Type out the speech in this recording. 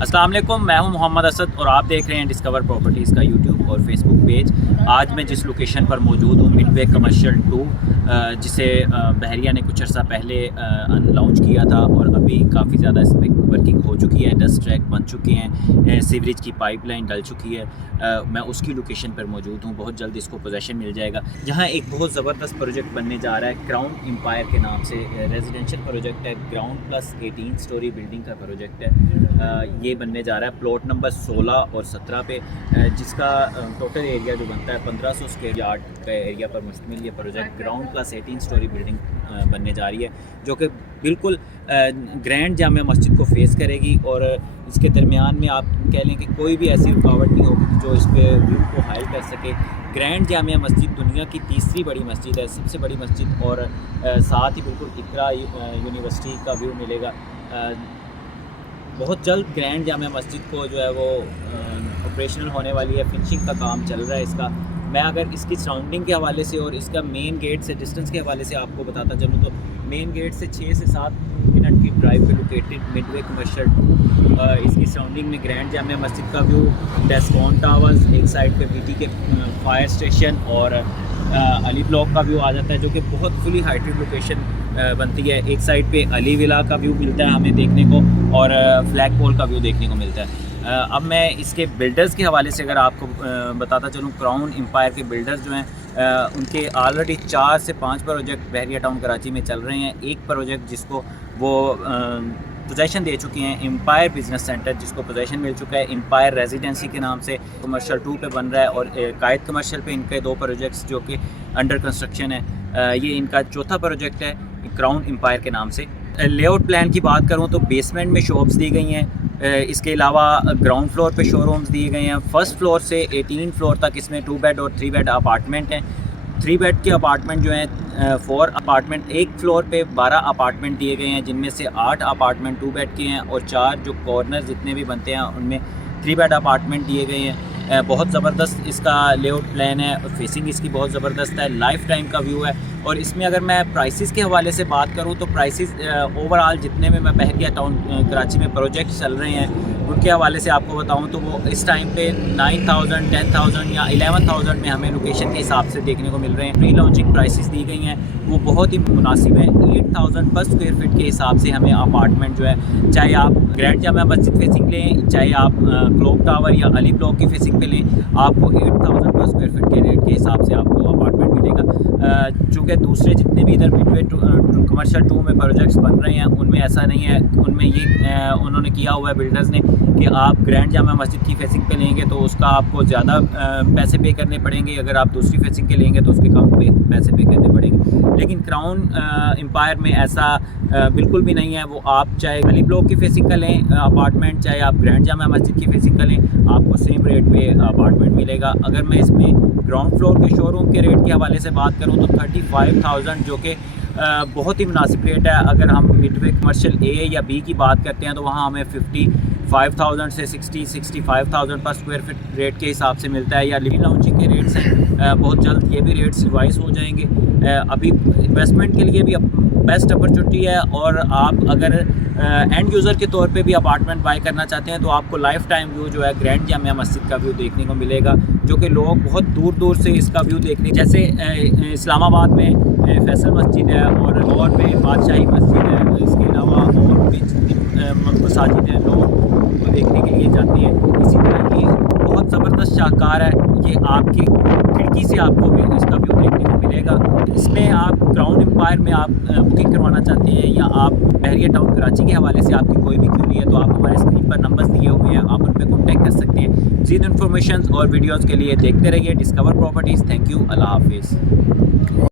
अस्सलाम वालेकुम, मैं हूं मोहम्मद असद और आप देख रहे हैं डिस्कवर प्रॉपर्टीज़ का यूट्यूब और फेसबुक पेज। आज मैं जिस लोकेशन पर मौजूद हूं, मिडवे कमर्शियल 2, जिसे बहरिया ने कुछ अर्सा पहले लॉन्च किया था और अभी काफ़ी ज़्यादा इस पर वर्किंग हो चुकी है। डस्ट ट्रैक बन चुके हैं, सीवरेज की पाइपलाइन डल चुकी है। मैं उसकी लोकेशन पर मौजूद हूँ। बहुत जल्द इसको पोजेसन मिल जाएगा, जहाँ एक बहुत ज़बरदस्त प्रोजेक्ट बनने जा रहा है। क्राउन एम्पायर के नाम से रेजिडेंशियल प्रोजेक्ट है। ग्राउंड प्लस 18 स्टोरी बिल्डिंग का प्रोजेक्ट है। ये बनने जा रहा है प्लॉट नंबर 16 और 17 पे, जिसका टोटल एरिया जो बनता है 1500 स्क्वायर यार्ड का एरिया पर मुश्तमिल ये project ground plus 18 story building बनने जा रही है, जो कि बिल्कुल ग्रैंड जामिया मस्जिद को फेस करेगी। और इसके दरमियान में आप कह लें कि कोई भी ऐसी रुकावट नहीं होगी जो इस पे व्यू को हाइल कर सके। ग्रैंड जामिया मस्जिद दुनिया की तीसरी बड़ी मस्जिद है, सबसे बड़ी मस्जिद, और साथ ही बिल्कुल इकरा यूनिवर्सिटी का व्यू मिलेगा। बहुत जल्द ग्रैंड जामिया मस्जिद को जो है वो ऑपरेशनल होने वाली है। फिनिशिंग का काम चल रहा है इसका। मैं अगर इसकी सराउंडिंग के हवाले से और इसका मेन गेट से डिस्टेंस के हवाले से आपको बताता चलूँ तो मेन गेट से 6 से 7 मिनट की ड्राइव पे लोकेटेड मिडवे कमर्शियल 2। इसकी सराउंडिंग में ग्रैंड जामिया मस्जिद का व्यू, डेस्कॉन टावर्स, एक साइड पे बीटी के फायर स्टेशन और अली ब्लॉक का व्यू आ जाता है, जो कि बहुत फुली हाइटेड लोकेशन बनती है। एक साइड पे अली विला का व्यू मिलता है हमें देखने को और फ्लैग पोल का व्यू देखने को मिलता है। अब मैं इसके बिल्डर्स के हवाले से अगर आपको बताता चलूँ, क्राउन एम्पायर के बिल्डर्स जो हैं उनके ऑलरेडी 4 से 5 प्रोजेक्ट बहरिया टाउन कराची में चल रहे हैं। एक प्रोजेक्ट जिसको वो पोजेसन दे चुके हैं, एम्पायर बिज़नेस सेंटर, जिसको पोजेसन मिल चुका है एम्पायर रेजिडेंसी के नाम से, कमर्शियल 2 पे बन रहा है। और कायद कमर्शियल पे इनके 2 प्रोजेक्ट्स जो कि अंडर कंस्ट्रक्शन है। ये इनका चौथा प्रोजेक्ट है क्राउन एम्पायर के नाम से। लेआउट प्लान की बात करूँ तो बेसमेंट में शॉप्स दी गई हैं। इसके अलावा ग्राउंड फ्लोर पे शोरूम्स दिए गए हैं। फर्स्ट फ्लोर से 18 फ्लोर तक इसमें 2 बेड और 3 बेड अपार्टमेंट हैं। 3 बेड के अपार्टमेंट जो हैं 4 अपार्टमेंट, एक फ्लोर पे 12 अपार्टमेंट दिए गए हैं, जिनमें से 8 अपार्टमेंट 2 बेड के हैं और 4 जो कॉर्नर जितने भी बनते हैं उनमें 3 बेड अपार्टमेंट दिए गए हैं। बहुत ज़बरदस्त इसका लेआउट प्लान है और फेसिंग इसकी बहुत ज़बरदस्त है। लाइफ टाइम का व्यू है। और इसमें अगर मैं प्राइसेस के हवाले से बात करूं तो प्राइसेस ओवरऑल जितने में मैं बहरिया टाउन कराची में प्रोजेक्ट चल रहे हैं उनके हवाले से आपको बताऊं तो वो इस टाइम पे 9000, 10000 या 11000 में हमें लोकेशन के हिसाब से देखने को मिल रहे हैं। प्री लॉन्चिंग प्राइसेस दी गई हैं वो बहुत ही मुनासिब है। 8000 पर स्क्वायर फीट के हिसाब से हमें अपार्टमेंट जो है, चाहे आप ग्रैंड जामिया मस्जिद फेसिंग लें, चाहे आप क्लॉक टावर या अली ब्लॉक की फेसिंग पे लें, आपको 8000 पर स्क्वायर फीट के रेट के हिसाब से आपको अपार्टमेंट मिलेगा। चूँकि दूसरे जितने भी इधर मिडवे कमर्शियल 2 में प्रोजेक्ट्स बन रहे हैं उनमें ऐसा नहीं है। उनमें ये उन्होंने किया हुआ है बिल्डर्स ने कि आप ग्रैंड जामिया मस्जिद की फेसिंग पे लेंगे तो उसका आपको ज़्यादा पैसे पे करने पड़ेंगे, अगर आप दूसरी फेसिंग के लेंगे तो उसके कम पैसे पे करने पड़ेंगे। लेकिन क्राउन एम्पायर में ऐसा बिल्कुल भी नहीं है। वो आप चाहे अली ब्लॉक की फेसिंग का लें अपार्टमेंट, चाहे आप ग्रैंड जामिया मस्जिद की फेसिंग का लें, आपको सेम रेट पे अपार्टमेंट मिलेगा। अगर मैं इसमें ग्राउंड फ्लोर के शोरूम के रेट के हवाले से बात करूँ तो 35000, जो कि बहुत ही मुनासिब रेट है। अगर हम मिडवे कमर्शियल ए या बी की बात करते हैं तो वहाँ हमें 55,000 से 65,000 पर स्क्वायर फीट रेट के हिसाब से मिलता है। या लिविंग लॉन्चिंग के रेट्स हैं, बहुत जल्द ये भी रेट्स रिवाइज हो जाएंगे। अभी इन्वेस्टमेंट के लिए भी बेस्ट अपॉर्चुनिटी है। और आप अगर एंड यूज़र के तौर पे भी अपार्टमेंट बाय करना चाहते हैं तो आपको लाइफ टाइम व्यू जो है ग्रैंड जामिया मस्जिद का व्यू देखने को मिलेगा, जो कि लोग बहुत दूर दूर से इसका व्यू देखने, जैसे इस्लामाबाद में फैसल मस्जिद है और में बादशाही मस्जिद है, इसके अलावा और भी मसाजिद हैं, लोग को देखने के लिए जाते हैं। इसी तरह ये बहुत ज़बरदस्त शाहकार है। ये आपकी खिड़की से आपको भी इसका व्यू देखने को मिलेगा। इसमें आप क्राउन एम्पायर में आप बुकिंग करवाना चाहते हैं या आप बहरिया टाउन कराची के हवाले से आपकी कोई भी क्यूरी है तो आप हमारे स्क्रीन पर नंबर्स दिए हुए हैं, आप उन पर कॉन्टैक्ट कर सकते हैं। मज़ीद इन्फॉर्मेशन और वीडियोज़ के लिए देखते रहिए डिस्कवर प्रॉपर्टीज़। थैंक यू, अल्लाह हाफिज़।